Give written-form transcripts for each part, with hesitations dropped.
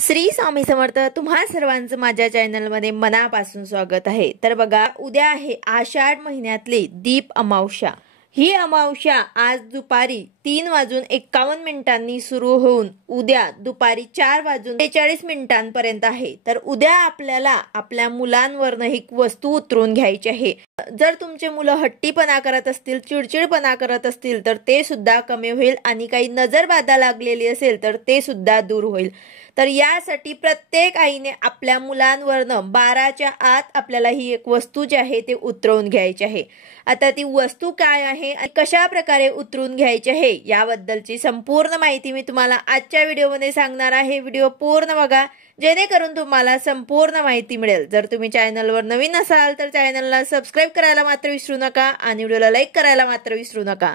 श्री स्वामी समर्थ। तुम्हा सर्वांचं माझ्या चॅनलमध्ये मनापासून स्वागत आहे। तर बघा, उद्या आहे आषाढ महिन्यातली दीप अमावस्या। ही अमावस्या आज दुपारी 3:51 सुरू होऊन उद्या दुपारी 4:43 आहे। तर उद्या आपल्याला आपल्या मुलांवरनं ही वस्तू उतरून घ्यायची आहे। जर तुमचे मुलं हट्टीपणा करत असतील, चिडचिडपणा करत असतील तर ते सुद्धा कमी होईल आणि काही नजरबाधा लागलेली असेल तर ते सुद्धा दूर होईल। तर यासाठी प्रत्येक आईने आपल्या मुलांवरनं 12च्या आत आपल्याला ही एक वस्तू जी आहे ते उतरवून घ्यायची आहे। आता ती वस्तू काय आहे आणि कशा प्रकारे उतरून घ्यायची आहे याबद्दलची संपूर्ण माहिती मी तुम्हाला आजच्या व्हिडिओमध्ये सांगणार आहे। व्हिडिओ पूर्ण बघा जेणेकरून तुम्हाला संपूर्ण माहिती मिळेल। जर तुम्ही चॅनलवर नवीन असाल तर चॅनलला सबस्क्राइब करायला मात्र विसरू नका आणि व्हिडिओला लाईक करायला मात्र विसरू नका।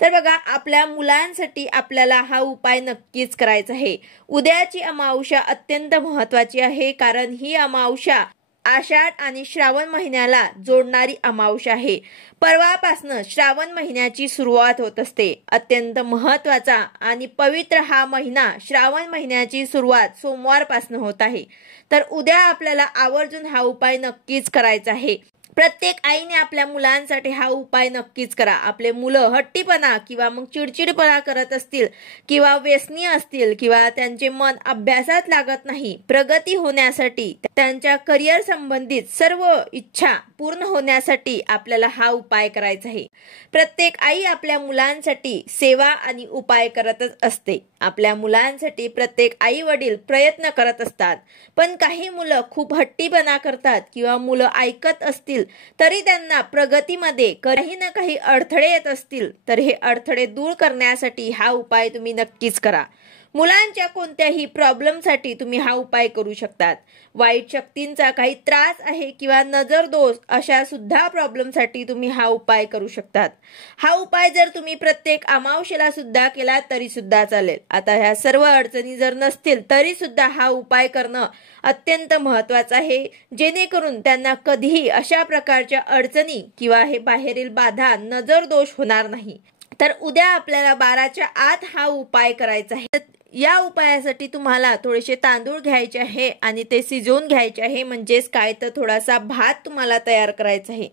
तर बघा, आपल्या मुलांसाठी आपल्याला हा उपाय नक्कीच करायचा आहे। उद्याची अमावस्या अत्यंत महत्त्वाची आहे, कारण ही अमावस्या आषाढ आणि श्रावण महिन्याला जोडणारी अमावस्या आहे। परवापासून श्रावण महिन्याची सुरुवात होत असते। अत्यंत महत्त्वाचा आणि पवित्र हा महिना, श्रावण महिन्याची सुरुवात सोमवारपासून होत आहे। तर उद्या आपल्याला आवर्जून हा उपाय नक्कीच करायचा आहे। प्रत्येक आईने आपल्या मुलांसाठी हा उपाय नक्कीच करा। आपले मुलं हट्टीपणा किंवा मग चिडचिडपणा करत असतील किंवा व्यसनी असतील किंवा त्यांचे मन अभ्यासात लागत नाही, प्रगती होण्यासाठी, त्यांच्या करिअर संबंधित सर्व इच्छा पूर्ण होण्यासाठी आपल्याला हा उपाय करायचा आहे। प्रत्येक आई आपल्या मुलांसाठी सेवा आणि उपाय करतच असते। आपल्या मुलांसाठी प्रत्येक आई वडील प्रयत्न करत असतात, पण काही मुलं खूप हट्टीपणा करतात किंवा मुलं ऐकत असतील तरी त्यांना प्रगतीमध्ये काही ना काही अडथळे येत असतील तर हे अडथळे दूर करण्यासाठी हा उपाय तुम्ही नक्कीच करा। मुलांच्या कोणत्याही प्रॉब्लेमसाठी तुम्ही हा उपाय करू शकतात। वाईट शक्तींचा काही त्रास आहे किंवा नजर दोष अशा सुद्धा प्रॉब्लेमसाठी तुम्ही हा उपाय करू शकतात। हा उपाय जर तुम्ही प्रत्येक अमावस्येला सुद्धा केला तरी सुद्धा चालेल। आता ह्या सर्व अडचणी जर नसतील तरी सुद्धा हा उपाय करणं अत्यंत महत्त्वाचं आहे, जेणेकरून त्यांना कधीही अशा प्रकारच्या अडचणी किंवा हे बाहेरील बाधा, नजर दोष होणार नाही। तर उद्या आपल्याला 12च्या आत हा उपाय करायचा आहे। या उपायासाठी तुम्हाला थोडेसे तांदूळ घ्यायचे आहे आणि ते शिजवून घ्यायचे आहे, म्हणजेच काय तर थोडासा भात तुम्हाला तयार करायचा आहे।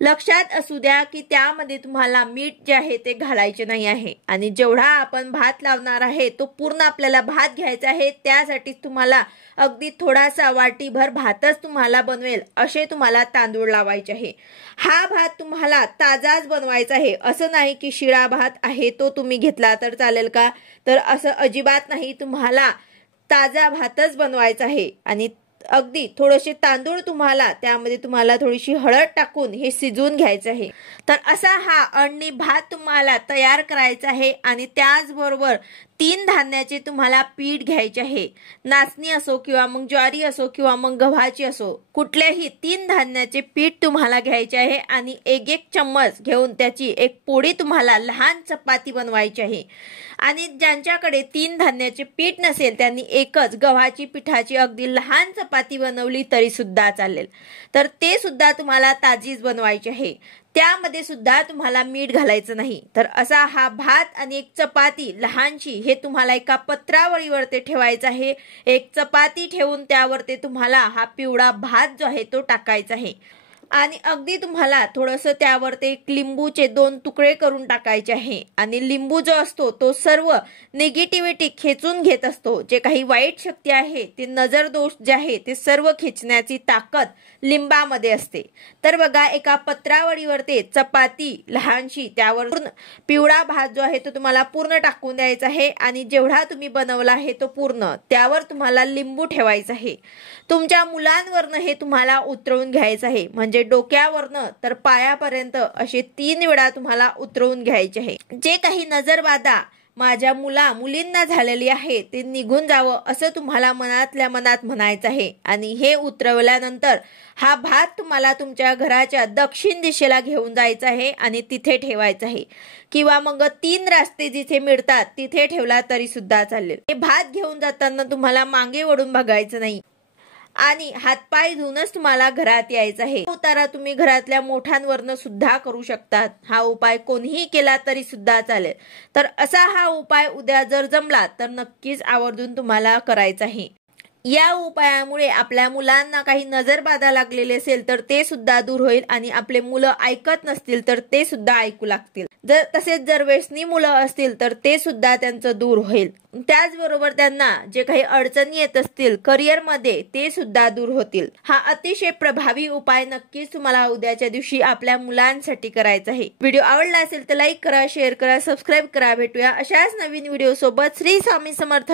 लक्षात असू द्या की त्यामध्ये तुम्हाला मीठ जे आहे ते घालायचे नाही आहे आणि जेवढा आपण भात लावणार आहे तो पूर्ण आपल्याला भात घ्यायचा आहे। त्यासाठी तुम्हाला अगदी थोडासा वाटीभर भातच तुम्हाला बनवेल असे तुम्हाला तांदूळ लावायचे आहे। हा भात तुम्हाला ताजाच बनवायचा आहे, असं नाही की शिळा भात आहे तो तुम्ही घेतला तर चालेल का, तर असं अजिबात नाही। तुम्हाला ताजा भातच बनवायचा आहे आणि अगदी थोडेसे तांदूळ तुम्हाला त्यामध्ये तुम्हाला थोडीशी हळद टाकून हे शिजवून घ्यायचं आहे। तर असा हा अळणी भात तुम्हाला तयार करायचा आहे आणि त्याचबरोबर 3 धान्याचे तुम्हाला पीठ घ्यायचे आहे। नाचणी असो किंवा मग ज्वारी असो किंवा मग गव्हाची असो, कुठल्याही 3 धान्याचे पीठ तुम्हाला घ्यायचे आहे आणि 1 चम्मच घेऊन त्याची एक पोळी तुम्हाला लहान चपाती बनवायची आहे। आणि ज्यांच्याकडे 3 धान्याचे पीठ नसेल त्यांनी एकच गव्हाची पिठाची अगदी लहान चपाती बनवली तरी सुद्धा चालेल। तर ते सुद्धा तुम्हाला ताजीच बनवायचे आहे, त्यामध्ये सुद्धा तुम्हाला मीठ घालायचं नाही। तर असा हा भात आणि एक चपाती लहानशी हे तुम्हाला एका पत्रावळीवरती ठेवायचं आहे। एक चपाती ठेवून त्यावरती तुम्हाला हा पिवळा भात जो आहे तो टाकायचा आहे आणि अगदी तुम्हाला थोडंसं त्यावर ते लिंबूचे 2 तुकडे करून टाकायचे आहे। आणि लिंबू जो असतो तो सर्व निगेटिव्हिटी खेचून घेत असतो, जे काही वाईट शक्ती आहे ते नजर दोष जे आहे ते सर्व खेचण्याची ताकद लिंबामध्ये असते। तर बघा, एका पत्रावळीवरती चपाती लहानशी, त्यावर पिवळा भात जो आहे तो तुम्हाला पूर्ण टाकून द्यायचा आहे आणि जेवढा तुम्ही बनवला आहे तो पूर्ण त्यावर तुम्हाला लिंबू ठेवायचं आहे। तुमच्या मुलांवरनं हे तुम्हाला उतरवून घ्यायचं आहे, म्हणजे डोक्यावरनं तर पायापर्यंत असे 3 वेळा तुम्हाला उतरवून घ्यायचे आहे। जे काही नजरबाधा माझ्या मुलींना झालेली आहे ते निघून जावं असं तुम्हाला मनातल्या मनात म्हणायचं आहे। आणि हे उतरवल्यानंतर हा भात तुम्हाला तुमच्या घराच्या दक्षिण दिशेला घेऊन जायचा आहे आणि तिथे ठेवायचं आहे, किंवा मग 3 रस्ते जिथे मिळतात तिथे ठेवला तरी सुद्धा चालेल। हे भात घेऊन जाताना तुम्हाला मागे वळून बघायचं नाही आणि हातपाय धुवूनच तुम्हाला घरात यायचं आहे। उतारा तुम्ही घरातल्या मोठ्यांवरनं सुद्धा करू शकतात। हा उपाय कोणीही केला तरी सुद्धा चालेल। तर असा हा उपाय उद्या जर जमला तर नक्कीच आवर्जून तुम्हाला करायचा आहे। या उपायामुळे आपल्या मुलांना काही नजरबाधा लागलेले असेल तर ते सुद्धा दूर होईल आणि आपले मुलं ऐकत नसतील तर ते सुद्धा ऐकू लागतील. जर व्यसनी मुलं असतील तर ते सुद्धा त्यांचं दूर होईल. त्याचबरोबर त्यांना जे काही अडचणी येत असतील करिअरमध्ये ते सुद्धा दूर होतील. हा अतिशय प्रभावी उपाय नक्कीच तुम्हाला उद्याच्या दिवशी आपल्या मुलांसाठी करायचा आहे. व्हिडिओ आवडला असेल तर लाईक करा, शेअर करा, सबस्क्राईब करा. भेटूया अशाच नवीन व्हिडिओ सोबत. श्री स्वामी समर्थ.